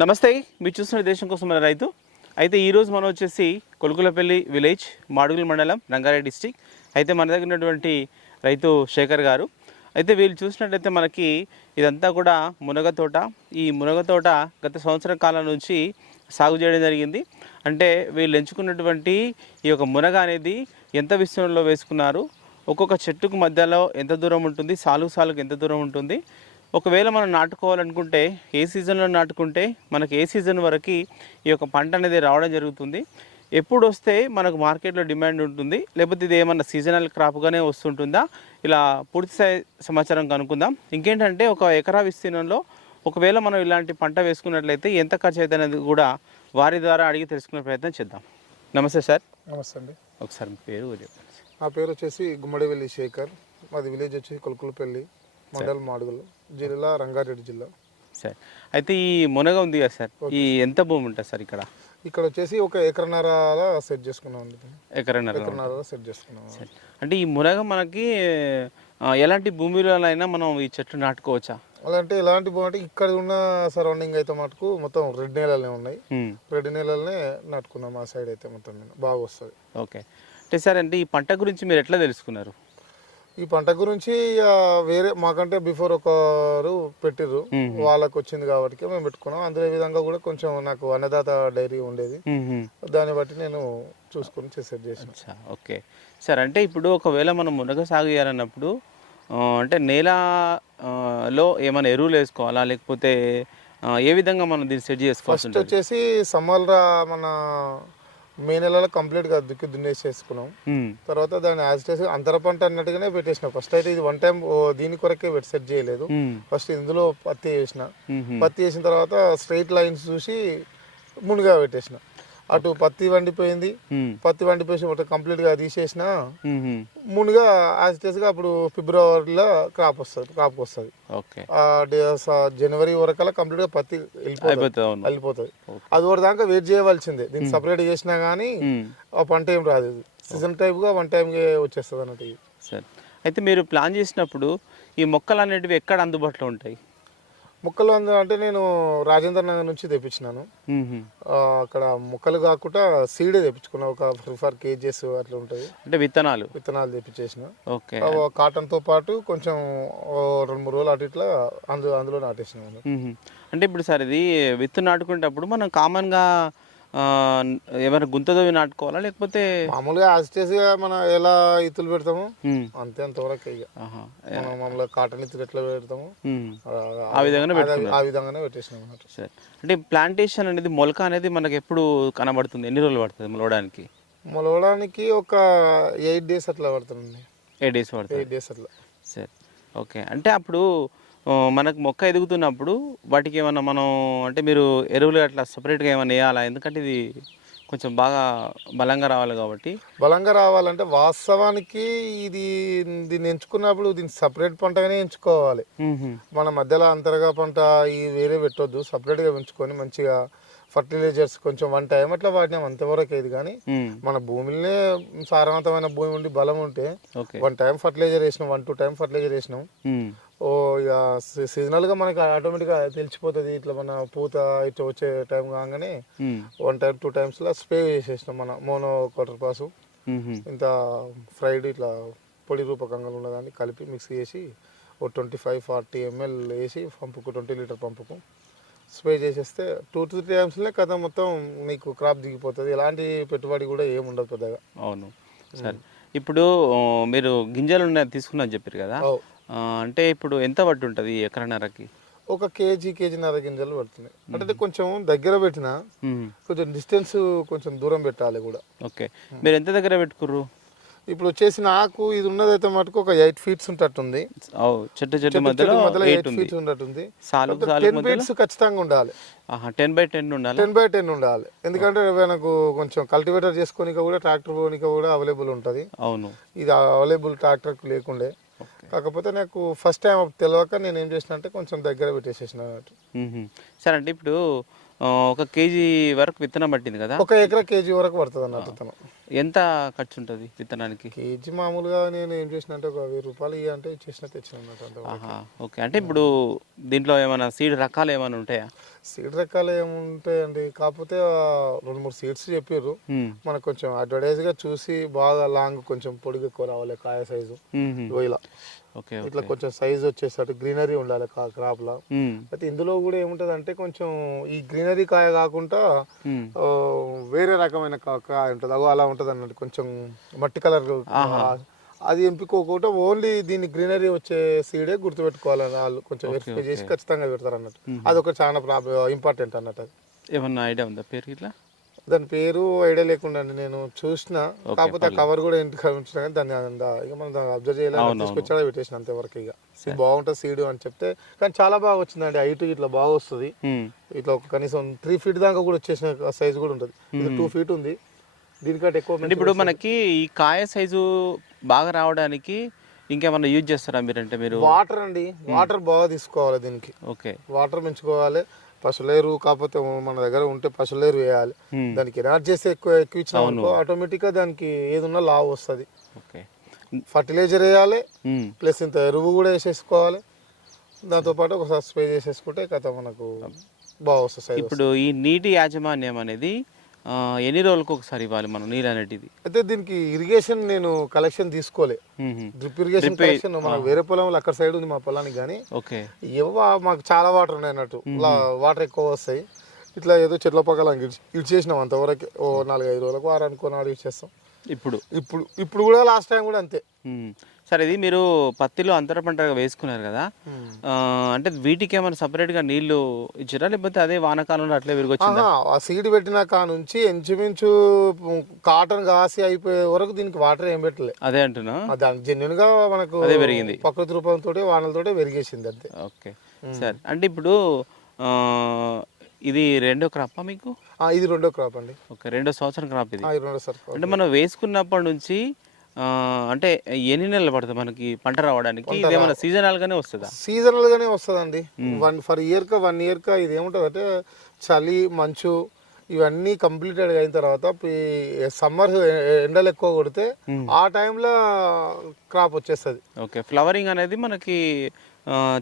నమస్తే మీరు చూస్తున్న దేశం కోసం మన రైతు. అయితే ఈరోజు మనం వచ్చేసి కొలుకులపల్లి విలేజ్ మాడుగుల మండలం రంగారెడ్డి డిస్టిక్. అయితే మన దగ్గర ఉన్నటువంటి రైతు శేఖర్ గారు. అయితే వీళ్ళు చూసినట్లయితే మనకి ఇదంతా కూడా మునగ తోట. ఈ మునగ తోట గత సంవత్సరం కాలం నుంచి సాగు చేయడం జరిగింది. అంటే వీళ్ళు ఎంచుకున్నటువంటి ఈ యొక్క మునగ అనేది ఎంత విస్తీర్ణంలో వేసుకున్నారు? ఒక్కొక్క చెట్టుకు మధ్యలో ఎంత దూరం ఉంటుంది? సాలుగు సాలుకు ఎంత దూరం ఉంటుంది? ఒకవేళ మనం నాటుకోవాలనుకుంటే ఏ సీజన్లో నాటుకుంటే మనకి ఏ సీజన్ వరకు ఈ యొక్క పంట అనేది రావడం జరుగుతుంది. ఎప్పుడు వస్తే మనకు మార్కెట్లో డిమాండ్ ఉంటుంది. లేకపోతే ఇది ఏమన్నా సీజనల్ క్రాప్గానే వస్తుంటుందా? ఇలా పూర్తి స్థాయి సమాచారం కనుక్కుందాం. ఇంకేంటంటే ఒక ఎకరా విస్తీర్ణంలో ఒకవేళ మనం ఇలాంటి పంట వేసుకున్నట్లయితే ఎంత ఖర్చు అవుతుంది అనేది కూడా వారి ద్వారా అడిగి తెలుసుకునే ప్రయత్నం చేద్దాం. నమస్తే సార్. నమస్తే అండి. ఒకసారి మీ పేరు నా పేరు వచ్చేసి గుమ్మడివెల్లి శేఖర్. మాది విలేజ్ వచ్చి కొలుకులపల్లి. మండలం మాడుగులు జిల్లా రంగారెడ్డి జిల్లా. సార్ అయితే ఈ మునగ ఉంది కదా సార్ ఈ ఎంత భూమి ఉంటుంది సార్ ఇక్కడ? ఇక్కడ వచ్చేసి ఒక ఎకరన్నర సెట్ చేసుకున్నాం ఎకరన్నర. ఎకరన్నర సెట్ చేసుకున్నాం. అంటే ఈ మునగ మనకి ఎలాంటి భూమిలో అయినా మనం ఈ చెట్లు నాటుకోవచ్చా? అలా అంటే ఎలాంటి భూమి అంటే ఇక్కడ ఉన్న సరౌండింగ్ అయితే మటుకు మొత్తం రెడ్ నేలలనే ఉన్నాయి. రెడ్ నేలలనే నాటుకున్నాం ఆ సైడ్ అయితే మొత్తం బాగా వస్తుంది. ఓకే. అంటే సార్ అంటే ఈ పంట గురించి మీరు ఎట్లా తెలుసుకున్నారు? ఈ పంట గురించి వేరే మాకంటే బిఫోర్ ఒకరు పెట్టిర్రు. వాళ్ళకి వచ్చింది కాబట్టి మేము పెట్టుకున్నాం. అదే విధంగా కూడా కొంచెం నాకు అన్నదాత డైరీ ఉండేది. దాన్ని బట్టి నేను చూసుకొని సెట్ చేసిన. ఓకే. సార్ అంటే ఇప్పుడు ఒకవేళ మనం మునగ సాగు చేయాలన్నప్పుడు అంటే నేల ఆ, లో ఏమైనా ఎరువులు వేసుకోవాలా? లేకపోతే ఏ విధంగా మనం దీన్ని సెట్ చేసుకోవాల్సి ఫస్ట్ వచ్చేసి సమ్మర్లో మన మే నెలలో కంప్లీట్గా దుక్కి దున్నేసి చేసుకున్నాం తర్వాత దాన్ని యాజ్ చేసి అంతర పంట అన్నట్టుగానే పెట్టేసిన. ఫస్ట్ అయితే ఇది వన్ టైం దీని కొరకే సెట్ చేయలేదు. ఫస్ట్ ఇందులో పత్తి వేసిన. పత్తి వేసిన తర్వాత స్ట్రైట్ లైన్స్ చూసి మునిగా పెట్టేసిన. అటు పత్తి వండిపోయింది. పత్తి వండిపోయి ఒకటి కంప్లీట్గా తీసేసిన ఉమ్, ఉమ్. మునిగా యాజ్ చేసిగా అప్పుడు ఫిబ్రవరిలో క్రాప్ వస్తుంది క్రాప్ వస్తుంది. జనవరి వరకల్లా కంప్లీట్గా పత్తి వెళ్ళిపోతుంది. వెళ్ళిపోతుంది. అది కూడా దాకా వెయిట్ చేయవలసిందే. దీన్ని సపరేట్ చేసినా గానీ. ఆ పంట ఏం రాదు సీజన్ టైప్గా వన్ టైం వచ్చేస్తుంది అన్నట్టు అయితే మీరు ప్లాన్ చేసినప్పుడు ఈ మొక్కలు అనేటివి ఎక్కడ అందుబాటులో ఉంటాయి? మొక్కలు అందు అంటే నేను రాజేంద్ర నగర్ నుంచి తెప్పించినాను. అక్కడ మొక్కలు కాకుండా సీడే తెప్పించుకున్నా ఒక ఫర్ కేజెస్ అట్లా ఉంటుంది అంటే విత్తనాలు? విత్తనాలు తెప్పించేసిన. ఓకే. కాటన్తో పాటు కొంచెం రెండు మూడు రోజులు అటు ఇట్లా అందు అందులో నాటేసినాను. అంటే ఇప్పుడు సార్ ఇది విత్తు నాటుకునేటప్పుడు మనం కామన్గా ఏమైనా గుంతదోవి నాటుకోవాలా? లేకపోతే మామూలుగా యాజ్ మనం ఎలా ఇత్తులు పెడతాము. అంతే అంతవరకు ఇక. మనం మామూలుగా కాటన్ ఇత్తులు ఎట్లా పెడతాము. ఆ- విధంగానే పెట్టుకున్నారు. ఆ విధంగానే పెట్టేసినాం సరే. అంటే ప్లాంటేషన్ అనేది మొలక అనేది మనకి ఎప్పుడు కనబడుతుంది? ఎన్ని రోజులు పడుతుంది మొలవడానికి? మొలవడానికి ఒక ఎయిట్ డేస్ అట్లా పడుతుంది ఏ డేస్ పడుతుంది. ఎయిట్ డేస్ అట్లా. సరే. ఓకే. అంటే అప్పుడు మనకు మొక్క ఎదుగుతున్నప్పుడు వాటికి ఏమన్నా మనం అంటే మీరు ఎరువులు అట్లా సపరేట్గా ఏమైనా వేయాలా? ఎందుకంటే ఇది కొంచెం బాగా బలంగా రావాలి కాబట్టి. బలంగా రావాలంటే వాస్తవానికి ఇది దీన్ని ఎంచుకున్నప్పుడు దీన్ని సపరేట్ పంటగానే ఎంచుకోవాలి. మన మధ్యలో అంతరగా పంట ఈ వేరే పెట్టొద్దు. సపరేట్గా పెంచుకొని మంచిగా ఫర్టిలైజర్స్ కొంచెం వన్ టైం అట్లా వాడినాం అంతవరకు ఇది కానీ. మన భూమిలోనే సారవంతమైన భూమి ఉండి బలం ఉంటే ఓకే. వన్ టైం ఫర్టిలైజర్ వేసినాం వన్ టూ టైం ఫర్టిలైజర్ వేసినాం. ఓ ఇక సీజనల్గా మనకి ఆటోమేటిక్గా తెలిసిపోతుంది. ఇట్లా మన పూత ఇట్లా వచ్చే టైం కాగానే. వన్ టైం టూ టైమ్స్ లా స్ప్రే చేసేసినాం మన మోనో క్వార్టర్ పాసు. ఇంత ఫ్రైడ్ ఇట్లా పొడి రూపకంగా ఉన్నదాన్ని కలిపి మిక్స్ చేసి ఓ ట్వంటీ ఫైవ్ ఫార్టీ ఎంఎల్ వేసి పంపుకు ట్వంటీ లీటర్ పంపుకు స్ప్రే చేసేస్తే టూ టు త్రీ టైమ్స్లో కథ మొత్తం నీకు క్రాప్ దిగిపోతుంది. ఎలాంటి పెట్టుబడి కూడా ఏమి ఉండదు పెద్దగా. అవును. సరే. ఇప్పుడు మీరు గింజలు తీసుకున్నా చెప్పారు కదా? అంటే ఇప్పుడు ఎంత పట్టు ఉంటుంది ఎకరన్నరకి ఒక కేజీ కేజీన్నర గింజలు పడుతున్నాయి. అంటే కొంచెం దగ్గర పెట్టినా. కొంచెం డిస్టెన్స్ కొంచెం దూరం పెట్టాలి కూడా. ఓకే. మీరు ఎంత దగ్గర పెట్టుకుర్రు? ఇప్పుడు వచ్చేసి నాకు ఇది ఉన్నదైతే మటుకు ఒక ఎయిట్ ఫీట్స్ ఉంటట్టుంది. చెట్టు చెట్టు మధ్యలో ఎయిట్ ఫీట్స్ ఉన్నట్టుంది టెన్ ఫీట్స్ ఖచ్చితంగా ఉండాలి. టెన్ బై టెన్ ఉండాలి? టెన్ బై టెన్ ఉండాలి. ఎందుకంటే మనకు కొంచెం కల్టివేటర్ చేసుకోనిక కూడా ట్రాక్టర్ పోనీక కూడా అవైలబుల్ ఉంటుంది. అవును. ఇది అవైలబుల్ ట్రాక్టర్ లేకుండే. కాకపోతే నాకు ఫస్ట్ టైం తెలియక నేను ఏం చేసిన అంటే కొంచెం దగ్గర పెట్టేసేసిన అన్నట్టు. సరే అంటే ఇప్పుడు ఒక కేజీ వరకు విత్తనం పట్టింది కదా? ఒక ఎకరా కేజీ వరకు పడుతుంది అన్నట్టు తను ఎంత ఖర్చు ఉంటుంది విత్తనానికి? కేజీ మామూలుగా నేను ఏం చేసిన అంటే ఒక వెయ్యి రూపాయలు ఇయ్య అంటే చేసిన తెచ్చిన అన్నట్టు ఓకే. అంటే ఇప్పుడు దీంట్లో ఏమైనా సీడ్ రకాలు ఏమైనా ఉంటాయా? సీడ్ రకాలు ఏముంటాయండి? కాకపోతే రెండు మూడు సీడ్స్ చెప్పారు. మనకు కొంచెం అడ్వర్టైజ్గా చూసి బాగా లాంగ్ కొంచెం పొడుగు ఎక్కువ రావాలి కాయ సైజు ఇలా. ఇట్లా కొంచెం సైజ్ వచ్చేసరికి గ్రీనరీ ఉండాలి క్రాప్ లా. అయితే ఇందులో కూడా ఏముంటది అంటే కొంచెం ఈ గ్రీనరీ కాయ కాకుండా వేరే రకమైన కాయ ఉంటుంది. అగో అలా ఉంటుంది అన్నట్టు కొంచెం మట్టి కలర్ అది ఎంపికోకుండా ఓన్లీ దీన్ని గ్రీనరీ వచ్చే సీడే గుర్తుపెట్టుకోవాలని వాళ్ళు కొంచెం వెరిఫై చేసి ఖచ్చితంగా పెడతారు అన్నట్టు అది ఒక చాలా ఇంపార్టెంట్ అన్నట్టు అది. ఏమన్నా ఐడియా ఉందా పేరు ఇట్లా దాని పేరు ఐడియా లేకుండా అండి నేను చూసిన. కాకపోతే ఆ కవర్ కూడా ఇంటికి ఉంచిన దాన్ని ఇక మనం దాన్ని అబ్జర్వ్ చేయలేదు తీసుకొచ్చాడా పెట్టేసిన అంతవరకు ఇక. బాగుంటుంది సీడ్ అని చెప్తే కానీ చాలా బాగా వచ్చిందండి. హైట్ ఇట్లా బాగా వస్తుంది. ఇట్లా ఒక కనీసం త్రీ ఫీట్ దాకా కూడా వచ్చేసిన సైజ్ కూడా ఉంటుంది. ఇది టూ ఫీట్ ఉంది. దీనికంటే ఎక్కువ అంటే ఇప్పుడు మనకి ఈ కాయ సైజు బాగా రావడానికి ఇంకేమన్నా యూజ్ చేస్తారా మీరంటే మీరు? వాటర్ అండి. వాటర్ బాగా తీసుకోవాలి దీనికి. ఓకే. వాటర్ పెంచుకోవాలి. పశులేరు కాకపోతే మన దగ్గర ఉంటే పశులేరు వేయాలి మ్మ్. దానికి ఎనర్జీస్ ఎక్కువ ఎక్కువ ఇచ్చినాం అనుకో ఆటోమేటిక్గా దానికి ఏది ఉన్నా లావ్ వస్తుంది ఓకే ఫర్టిలైజర్ వేయాలి. ప్లస్ ఇంత ఎరువు కూడా వేసేసుకోవాలి దాంతోపాటు ఒకసారి స్ప్రే చేసేసుకుంటే కథ మనకు బాగా వస్తుంది. ఇప్పుడు ఈ నీటి యాజమాన్యం అనేది ఎన్ని రోజులకు ఒకసారి ఇవ్వాలి మనం నీరు అనేటిది అయితే దీనికి ఇరిగేషన్ నేను కలెక్షన్ తీసుకోలే. డ్రిప్ ఇరిగేషన్ కలెక్షన్ మనకు వేరే పొలంలో అక్కడ సైడ్ ఉంది మా పొలానికి కానీ ఓకే. ఇవ్వ మాకు చాలా వాటర్ ఉన్నాయి అన్నట్టు. ఇలా వాటర్ ఎక్కువ వస్తాయి. ఇట్లా ఏదో చెట్ల పక్కల ఇచ్చేసినాం అంతవరకు ఓ నాలుగైదు రోజులకు వారానికి నాడు ఇచ్చేస్తాం ఇప్పుడు? ఇప్పుడు ఇప్పుడు కూడా లాస్ట్ టైం కూడా అంతే. సరే ఇది మీరు పత్తిలో అంతర పంటగా వేసుకున్నారు కదా. అంటే వీటికి ఏమైనా సపరేట్గా నీళ్ళు ఇచ్చారా? లేకపోతే అదే వానాకాలంలో అట్లే విరిగొచ్చిందా? ఆ సీడ్ పెట్టిన కా నుంచి ఇంచుమించు కాటన్ కాసి అయిపోయే వరకు దీనికి వాటర్ ఏం పెట్టలే. అదే అంటున్నా. దానికి జెన్యున్గా మనకు అదే పెరిగింది. ప్రకృతి రూపంతో వానలతోటే పెరిగేసింది అంతే. ఓకే. సరే అంటే ఇప్పుడు ఇది రెండో క్రాపా మీకు? ఇది రెండో క్రాప్ అండి. ఓకే రెండో సంవత్సరం క్రాప్ ఇది. రెండో అంటే మనం వేసుకున్నప్పటి నుంచి అంటే ఎన్ని నెలలు పడుతుంది మనకి పంట రావడానికి? సీజనల్ గానే వస్తుందా? సీజనల్ గానే వస్తుందండి వన్ ఫర్ ఇయర్ కా వన్ ఇయర్ కా ఇది ఏముంటుంది అంటే చలి మంచు ఇవన్నీ కంప్లీటెడ్ అయిన తర్వాత సమ్మర్ ఎండలు ఎక్కువ కొడితే ఆ టైంలో క్రాప్ వచ్చేస్తుంది. ఓకే ఫ్లవరింగ్ అనేది మనకి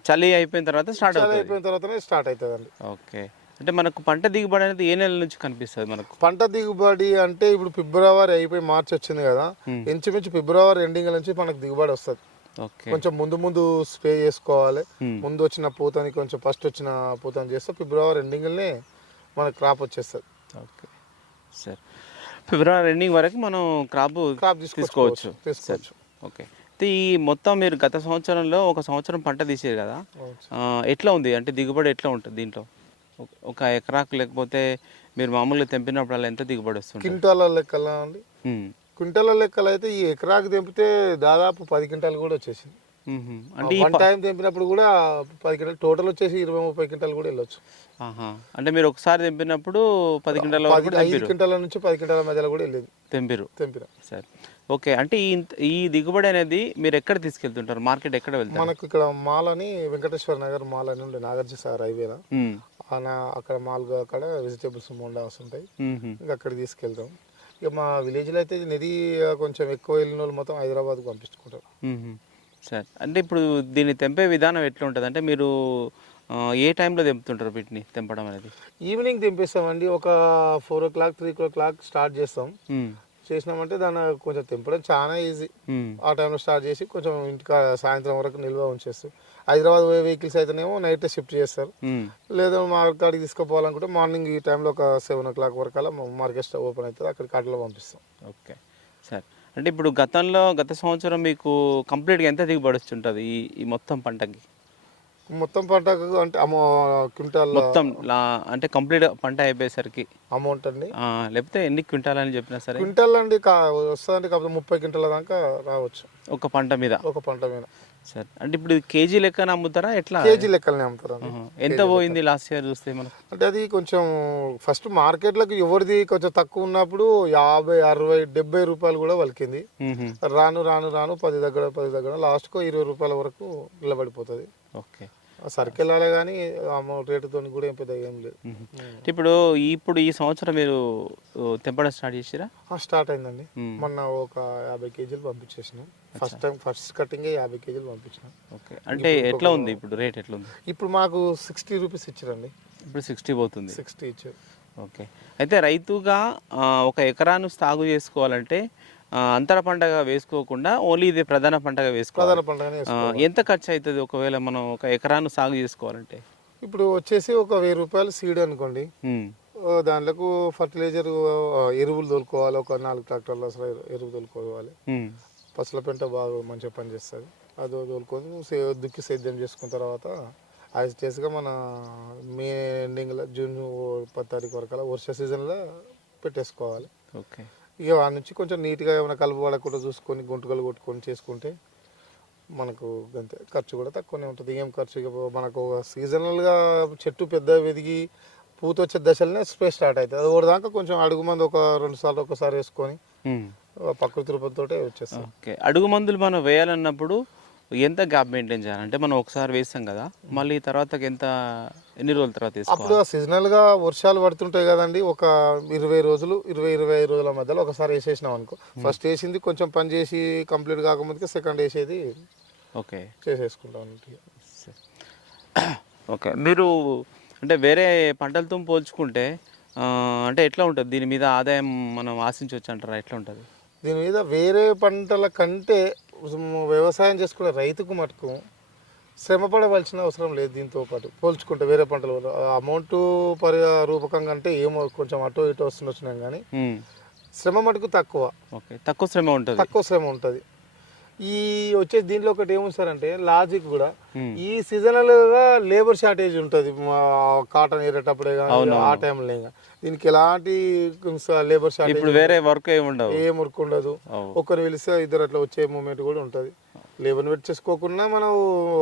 చలి అయిపోయిన తర్వాత స్టార్ట్ చలి అయిపోయిన తర్వాతనే స్టార్ట్ అవుతుందండి. ఓకే. అంటే మనకు పంట దిగుబడి అనేది ఏ నెల నుంచి కనిపిస్తుంది మనకు? పంట దిగుబడి అంటే ఇప్పుడు ఫిబ్రవరి అయిపోయి మార్చి వచ్చింది కదా ఇంచుమించు ఫిబ్రవరి ఎండింగ్ నుంచి మనకు దిగుబడి వస్తుంది. ఓకే. కొంచెం ముందు ముందు స్ప్రే చేసుకోవాలి. ముందు వచ్చిన పూతని కొంచెం ఫస్ట్ వచ్చిన పూతని చేస్తే ఫిబ్రవరి ఎండింగ్లోనే మనకు క్రాప్ వచ్చేస్తుంది. ఓకే. సరే. ఫిబ్రవరి ఎండింగ్ వరకు మనం క్రాప్ క్రాప్ తీసుకోవచ్చు తీసుకోవచ్చు. ఓకే. అయితే ఈ మొత్తం మీరు గత సంవత్సరంలో ఒక సంవత్సరం పంట తీసారు కదా? ఎట్లా ఉంది? అంటే దిగుబడి ఎట్లా ఉంటుంది దీంట్లో? ఒక- ఎకరాకు లేకపోతే మీరు మామూలుగా తెంపినప్పుడల్లా ఎంత దిగుబడి వస్తుంది క్వింటాల లెక్కలా అండి. క్వింటాల లెక్కలు అయితే ఈ ఎకరాకు తెంపితే దాదాపు పది క్వింటాలు కూడా వచ్చేసింది. అంటే వన్ టైం తెంపినప్పుడు కూడా పది క్వింటాలు టోటల్ వచ్చేసి ఇరవై ముప్పై క్వింటాలు కూడా వెళ్ళొచ్చు. అంటే మీరు ఒకసారి తెంపినప్పుడు పది క్వింటాల ఐదు తెంపిరు? క్వింటాల నుంచి పది క్వింటాల మధ్యలో కూడా వెళ్ళేది. తెంపిరు. తెంపిన. సరే. ఓకే. అంటే ఈ ఈ దిగుబడి అనేది మీరు ఎక్కడ తీసుకెళ్తుంటారు? మార్కెట్ ఎక్కడ వెళ్తారు? మనకు ఇక్కడ మాల్ అని వెంకటేశ్వర నగర్ మాల్ అని ఉండే నాగార్జున మ్మ్. ఆన అక్కడ మాల్ అక్కడ వెజిటేబుల్స్ మోండాస్ ఉంటాయి. మ్మ్. ఇంకా అక్కడికి తీసుకెళ్తాం. ఇక మా విలేజ్లో అయితే నది కొంచెం ఎక్కువ వెళ్ళిన వాళ్ళు మొత్తం హైదరాబాద్కి పంపించుకుంటారు. సరే. అంటే ఇప్పుడు దీన్ని తెంపే విధానం ఎట్లా ఉంటుంది? అంటే మీరు ఏ టైంలో తెంపుతుంటారు వీటిని తెంపడం అనేది? ఈవినింగ్ తెంపేస్తామండి. ఒక four o'clock three o'clock start చేస్తాం. చేసినామంటే దాన్ని కొంచెం తెంపడం చాలా ఈజీ మ్మ్. ఆ టైంలో స్టార్ట్ చేసి కొంచెం ఇంటికి సాయంత్రం వరకు నిల్వ ఉంచేస్తాం హైదరాబాద్ పోయే వెహికల్స్ అయితేనేమో నైట్ షిఫ్ట్ చేస్తారు. మ్మ్. లేదా మార్కెట్కి తీసుకుపోవాలనుకుంటే మార్నింగ్ ఈ టైంలో ఒక సెవెన్ ఓ క్లాక్ వరకు అలా మార్కెట్ ఓపెన్ అవుతుంది అక్కడికి అట్లా పంపిస్తాం. ఓకే. సరే అంటే ఇప్పుడు గతంలో గత సంవత్సరం మీకు కంప్లీట్గా ఎంత దిగుబడి వస్తుంటుంది ఈ మొత్తం పంటకి? మొత్తం పంటకు అంటే అమౌ క్వింటాల్ మొత్తం అంటే కంప్లీట్ పంట అయిపోయేసరికి. అమౌంట్ అండి. లేకపోతే ఎన్ని క్వింటాల్ అని చెప్పినా సరే. క్వింటాల్ అండి కా వస్తుందండి కాకపోతే ముప్పై క్వింటాల దాకా రావచ్చు. ఒక పంట మీద. ఒక పంట మీద. సరే. అంటే ఇప్పుడు కేజీ లెక్కన అమ్ముతారా? ఎట్లా? కేజీ లెక్కలనే అమ్ముతారండి. ఆహా. ఎంత పోయింది లాస్ట్ ఇయర్ చూస్తే మనకు? అంటే అది కొంచెం ఫస్ట్ మార్కెట్లకు ఎవరిది కొంచెం తక్కువ ఉన్నప్పుడు యాభై అరవై డెబ్బై రూపాయలు కూడా వలికింది. రాను రాను రాను పది దగ్గర పది దగ్గర లాస్ట్కు ఇరవై రూపాయల వరకు నిలబడిపోతుంది. ఓకే. సర్కిల్ వెళ్ళాలి కానీ అమౌంట్ రేటుతో కూడా ఏం పెద్ద ఏం లేదు. ఇప్పుడు ఇప్పుడు ఈ సంవత్సరం మీరు తెంపడం స్టార్ట్ చేసిరా? స్టార్ట్ అయిందండి. మొన్న ఒక యాభై కేజీలు పంపించేసిన. ఫస్ట్ టైం ఫస్ట్ కటింగే యాభై కేజీలు పంపించిన. ఓకే. అంటే ఎట్లా ఉంది ఇప్పుడు రేట్ ఎట్లా ఉంది ఇప్పుడు మాకు సిక్స్టీ రూపీస్ ఇచ్చారండి. ఇప్పుడు సిక్స్టీ పోతుంది. సిక్స్టీ ఇచ్చారు. ఓకే. అయితే రైతుగా ఒక ఎకరాను సాగు చేసుకోవాలంటే అంతర పంటగా వేసుకోకుండా ఓన్లీ ఇది ప్రధాన పంటగా వేసుకోవాలి. ప్రధాన పంటగానే ఆ. ఎంత ఖర్చు అవుతుంది ఒకవేళ మనం ఒక ఎకరాను సాగు చేసుకోవాలంటే? ఇప్పుడు వచ్చేసి ఒక వెయ్యి రూపాయలు సీడ్ అనుకోండి. ఉమ్, ఓ దాంట్లోకి ఫర్టిలైజర్ ఎరువులు తోలుకోవాలి ఒక నాలుగు ట్రాక్టర్లు అసలు ఎరు- ఎరువు తోలుకోవాలి ఉమ్, పసుల పెంట బాగా మంచిగా పనిచేస్తుంది. అది తోలుకొని సే- దుక్కి సేద్యం చేసుకున్న తర్వాత యాజ్ చేసుగా మన మే ఎండింగ్లో జూన్ పది తారీఖు వరకు వర్ష సీజన్లో పెట్టేసుకోవాలి. ఓకే. ఇక ఆ నుంచి కొంచెం నీట్గా ఏమైనా కలుపు పడకుండా చూసుకొని గుంటకలు కొట్టుకొని చేసుకుంటే మనకు అంతే ఖర్చు కూడా తక్కువనే ఉంటుంది. ఏం ఖర్చు? ఇక మనకు సీజనల్గా చెట్టు పెద్ద ఎదిగి పూత వచ్చే దశలనే స్ప్రే స్టార్ట్ అవుతుంది. అది దాకా కొంచెం అడుగు మంది ఒక రెండు సార్లు ఒకసారి వేసుకొని ప్రకృతి రూపంతోటే వచ్చేస్తాం. ఓకే. అడుగు మందులు మనం వేయాలన్నప్పుడు ఎంత గ్యాప్ మెయింటైన్ చేయాలి? అంటే మనం ఒకసారి వేస్తాం కదా మళ్ళీ తర్వాతకి ఎంత ఎన్ని రోజుల తర్వాత అప్పుడు సీజనల్గా వర్షాలు పడుతుంటాయి కదండి. ఒక ఇరవై రోజులు ఇరవై ఇరవై రోజుల మధ్యలో ఒకసారి వేసేసినాం అనుకో. ఫస్ట్ వేసింది కొంచెం పని చేసి కంప్లీట్ కాకముందుకే సెకండ్ వేసేది ఓకే. చేసేసుకుంటాం. ఓకే. మీరు అంటే వేరే పంటలతో పోల్చుకుంటే అంటే ఎట్లా ఉంటుంది? దీని మీద ఆదాయం మనం ఆశించవచ్చు అంటారా? ఎట్లా ఉంటుంది? దీని మీద వేరే పంటల కంటే వ్యవసాయం చేసుకునే రైతుకు మటుకు శ్రమ పడవలసిన అవసరం లేదు దీంతో పాటు. పోల్చుకుంటే వేరే పంటలు అమౌంట్ పరి రూపకంగా అంటే ఏమో కొంచెం అటో ఇటో వస్తుండొచ్చినాం కానీ ఉమ్, శ్రమ మటుకు తక్కువ. తక్కువ శ్రమ ఉంటుంది. తక్కువ శ్రమ ఉంటుంది. ఈ వచ్చే దీంట్లో ఒకటి ఏముంటారంటే లాజిక్ కూడా ఈ సీజనల్గా లేబర్ షార్టేజ్ ఉంటుంది. కాటన్ ఏరేటప్పుడే కానీ ఆ టైంలో దీనికి ఎలాంటి లేబర్ షార్టేజ్ వేరే వర్క్ ఏమి ఉండవు ఏం వర్క్ ఉండదు. ఒకరు పిలిస్తే ఇద్దరు అట్లా వచ్చే మూమెంట్ కూడా ఉంటుంది. లేబర్ని పెట్టి చేసుకోకుండా మనం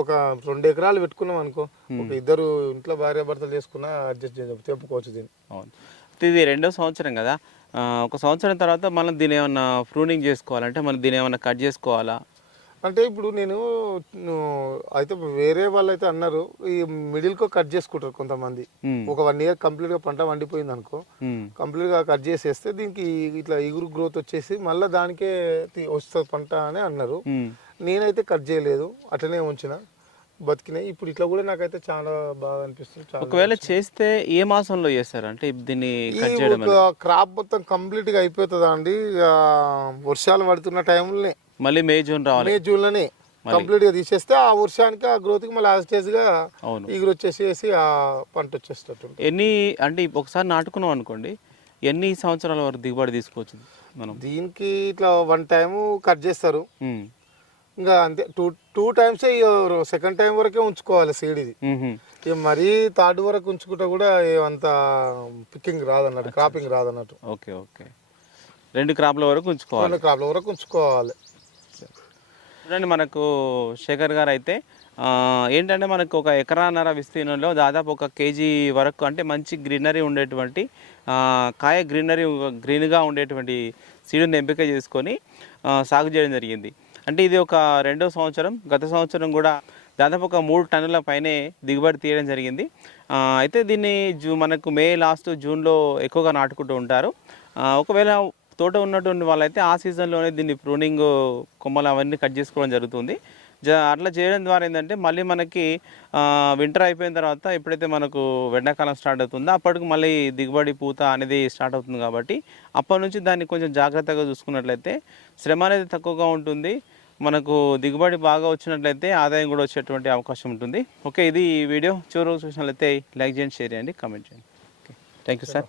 ఒక రెండు ఎకరాలు పెట్టుకున్నాం అనుకో ఒక ఇద్దరు ఇంట్లో భార్య భర్తలు చేసుకున్నా అడ్జస్ట్ చేసి తెప్పుకోవచ్చు దీన్ని. అవును. ఇది రెండో సంవత్సరం కదా. ఒక సంవత్సరం తర్వాత మనం దీని ఏమన్నా ప్రూనింగ్ చేసుకోవాలంటే మనం దీని ఏమన్నా కట్ చేసుకోవాలా? అంటే ఇప్పుడు నేను అయితే వేరే వాళ్ళు అయితే అన్నారు ఈ మిడిల్ కో కట్ చేసుకుంటారు కొంతమంది. ఉమ్, ఒక వన్ ఇయర్ కంప్లీట్గా పంట వండిపోయింది అనుకో కంప్లీట్గా కట్ చేసేస్తే దీనికి ఇట్లా ఇగురు గ్రోత్ వచ్చేసి మళ్ళీ దానికే వస్తుంది పంట అని అన్నారు. నేనైతే కట్ చేయలేదు. అట్లనే ఉంచిన. బతికినాయి ఇప్పుడు ఇట్లా కూడా నాకైతే చాలా బాగా అనిపిస్తుంది. ఒకవేళ చేస్తే ఏ మాసంలో చేస్తారు? అంటే దీన్ని క్రాప్ మొత్తం కంప్లీట్గా అయిపోతుందా అండి? వర్షాలు పడుతున్న టైంలోనే. మళ్ళీ మే జూన్ రావాలి. మే జూన్లోనే కంప్లీట్గా తీసేస్తే ఆ వర్షానికి ఆ గ్రోత్కి మళ్ళీ ఆ స్టేజ్గా ఈగురు వచ్చేసేసి ఆ పంట వచ్చేటట్టు ఎన్ని అంటే ఒకసారి నాటుకున్నాం అనుకోండి ఎన్ని సంవత్సరాల వరకు దిగుబడి తీసుకోవచ్చు మనం? దీనికి ఇట్లా వన్ టైం కట్ చేస్తారు. ఇంకా అంతే. Two two times second time వరకే ఉంచుకోవాలి సీడ్ ఇది. ఇక మరీ థర్డ్ వరకు ఉంచుకుంటే కూడా అంత పిక్కింగ్ రాదన్నట్టు క్రాపింగ్ రాదన్నట్టు. Okay okay. రెండు క్రాప్ల వరకు ఉంచుకోవాలి. రెండు క్రాప్ల వరకు ఉంచుకోవాలి. చూడండి మనకు శేఖర్ గారు అయితే ఏంటంటే మనకు ఒక ఎకరాన్నర విస్తీర్ణంలో దాదాపు ఒక కేజీ వరకు అంటే మంచి గ్రీనరీ ఉండేటువంటి కాయ గ్రీనరీ గ్రీన్గా ఉండేటువంటి సీడుని ఎంపిక చేసుకొని సాగు చేయడం జరిగింది. అంటే ఇది ఒక రెండో సంవత్సరం గత సంవత్సరం కూడా దాదాపు ఒక మూడు టన్నుల పైనే దిగుబడి తీయడం జరిగింది. అయితే దీన్ని జూ మనకు మే లాస్ట్ జూన్లో ఎక్కువగా నాటుకుంటూ ఉంటారు. ఒకవేళ తోట ఉన్నటువంటి వాళ్ళైతే ఆ సీజన్లోనే దీన్ని ప్రూనింగ్ కొమ్మలు అవన్నీ కట్ చేసుకోవడం జరుగుతుంది. జ అట్లా చేయడం ద్వారా ఏంటంటే మళ్ళీ మనకి వింటర్ అయిపోయిన తర్వాత ఎప్పుడైతే మనకు ఎండాకాలం స్టార్ట్ అవుతుందో అప్పటికి మళ్ళీ దిగుబడి పూత అనేది స్టార్ట్ అవుతుంది కాబట్టి అప్పటి నుంచి దాన్ని కొంచెం జాగ్రత్తగా చూసుకున్నట్లయితే శ్రమ అనేది తక్కువగా ఉంటుంది. మనకు దిగుబడి బాగా వచ్చినట్లయితే ఆదాయం కూడా వచ్చేటువంటి అవకాశం ఉంటుంది. ఓకే ఇది వీడియో. చివరి చూసినట్లయితే లైక్ చేయండి షేర్ చేయండి కామెంట్ చేయండి. Okay thank you sir.